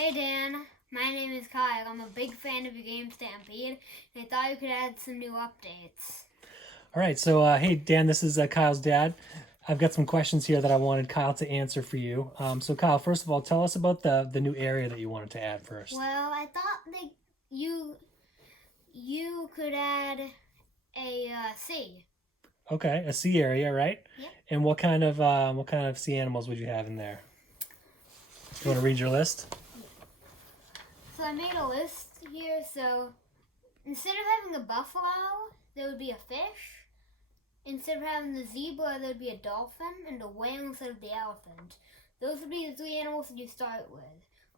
Hey Dan, my name is Kyle. I'm a big fan of your game Stampede, and I thought you could add some new updates. All right, so hey Dan, this is Kyle's dad. I've got some questions here that I wanted Kyle to answer for you. So Kyle, first of all, tell us about the new area that you wanted to add first. Well, I thought that you could add a sea. Okay, a sea area, right? Yep. And what kind of sea animals would you have in there? You want to read your list? So I made a list here. So instead of having a buffalo, there would be a fish. Instead of having the zebra, there would be a dolphin, and a whale instead of the elephant. Those would be the three animals that you start with.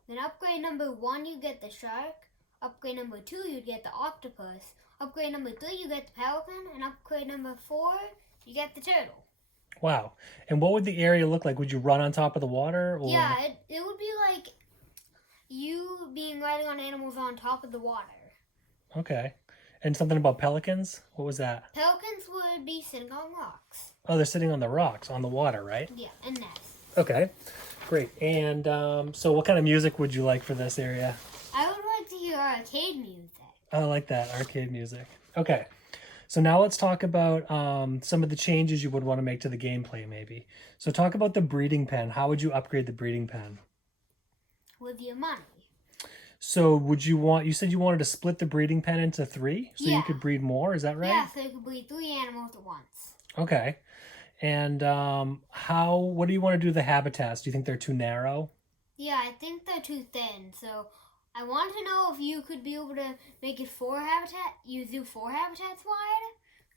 Then upgrade number 1, you get the shark. Upgrade number 2, you get the octopus. Upgrade number 3, you get the pelican. And upgrade number 4, you get the turtle. Wow. And what would the area look like? Would you run on top of the water or? Yeah, it would be like you being riding on animals on top of the water. Okay. And something about pelicans? What was that? Pelicans would be sitting on rocks. Oh, they're sitting on the rocks, on the water, right? Yeah, and nests. Okay, great. And so what kind of music would you like for this area? I would like to hear arcade music. I like that, arcade music. Okay, so now let's talk about some of the changes you would want to make to the gameplay, maybe. So talk about the breeding pen. How would you upgrade the breeding pen? With your money. So you said you wanted to split the breeding pen into 3 so you Yeah. could breed more, is that right? Yeah, so you could breed 3 animals at once. Okay. And what do you want to do to the habitats? Do you think they're too narrow? Yeah, I think they're too thin. So I want to know if you could be able to make it 4 habitat. You do 4 habitats wide,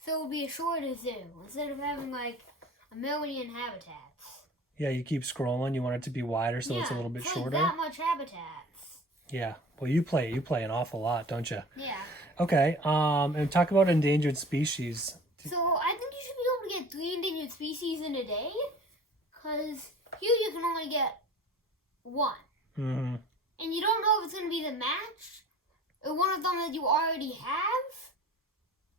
so it would be a shorter zoo instead of having like a million habitats. Yeah, you keep scrolling. You want it to be wider so it's a little bit like shorter. that much habitats. Yeah. Well, you play an awful lot, don't you? Yeah. Okay. And talk about endangered species. So I think you should be able to get 3 endangered species in a day, because here you can only get 1. Mm-hmm. And you don't know if it's going to be the match, or one of them that you already have,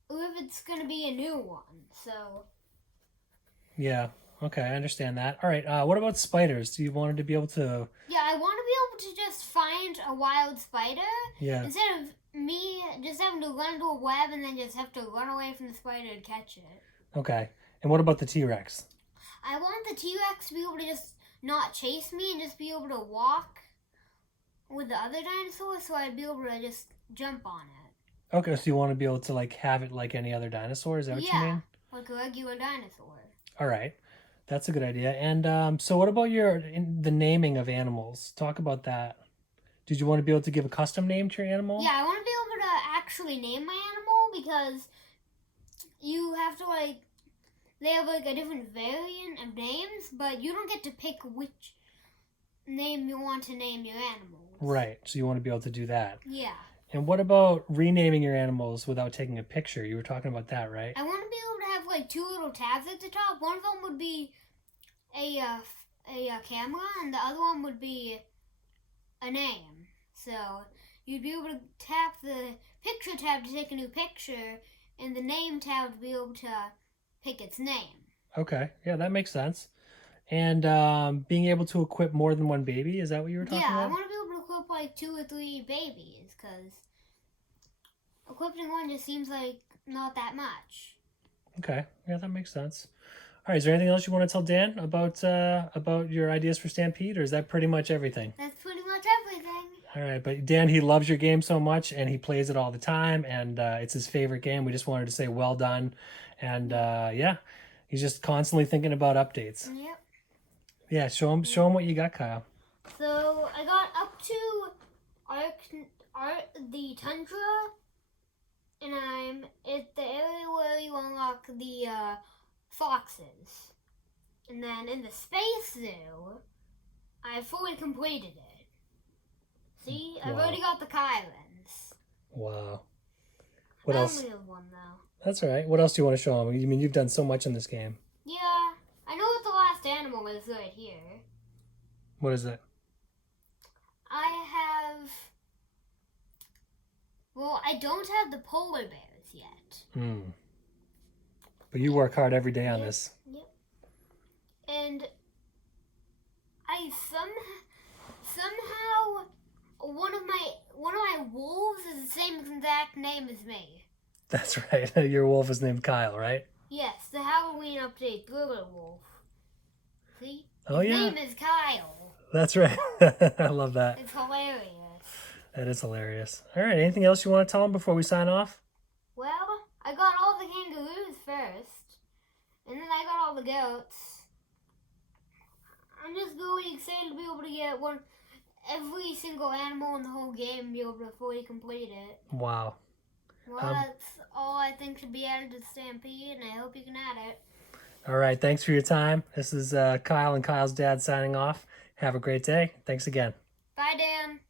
or if it's going to be a new one. So. Yeah. Okay, I understand that. All right. What about spiders? Do you want to be able to? Yeah, I want to be able to just find a wild spider. Yeah. Instead of me just having to run into a web and then just have to run away from the spider to catch it. Okay. And what about the T-Rex? I want the T-Rex to be able to just not chase me and just be able to walk with the other dinosaurs, so I'd be able to just jump on it. Okay, so you want to be able to like have it like any other dinosaur? Is that what you mean? Like a regular dinosaur. All right. That's a good idea. And so what about the naming of animals? Talk about that. Did you want to be able to give a custom name to your animal? Yeah, I want to be able to actually name my animal, because you have to they have like a different variant of names, but you don't get to pick which name you want to name your animals. Right. So you want to be able to do that. Yeah. And what about renaming your animals without taking a picture? You were talking about that, right? I want to be able to have like 2 little tabs at the top. One of them would be a camera, and the other one would be a name. So you'd be able to tap the picture tab to take a new picture, and the name tab to be able to pick its name. Okay. Yeah, that makes sense. And being able to equip more than one baby, is that what you were talking about? Yeah, I want to be able to equip like 2 or 3 babies, because equipping one just seems like not that much. Okay. Yeah, that makes sense. All right. Is there anything else you want to tell Dan about your ideas for Stampede, or is that pretty much everything? That's pretty much everything. All right. But Dan, he loves your game so much, and he plays it all the time, and it's his favorite game. We just wanted to say well done. And yeah, he's just constantly thinking about updates. Yep. Yeah, show him what you got, Kyle. So I got up to the tundra, and I'm at the area where you unlock the foxes. And then in the space zoo, I fully completed it. See, I've already got the Kylans. Wow. What I else? only have 1 though. That's all right. What else do you want to show him? You mean you've done so much in this game. Yeah, I know what the last animal is right here. What is it? I don't have the polar bears yet. But you work hard every day on this. Yep. And I somehow exact name as me. That's right. Your wolf is named Kyle, right? Yes, the Halloween update, Thriller Wolf. See? Oh, His yeah. name is Kyle. That's right. I love that. It's hilarious. That is hilarious. All right. Anything else you want to tell them before we sign off? Well, I got all the kangaroos first, and then I got all the goats. I'm just really excited to be able to get every single animal in the whole game and be able to fully complete it. Wow. Well, that's all I think should be added to Stampede, and I hope you can add it. All right. Thanks for your time. This is Kyle and Kyle's dad signing off. Have a great day. Thanks again. Bye, Dan.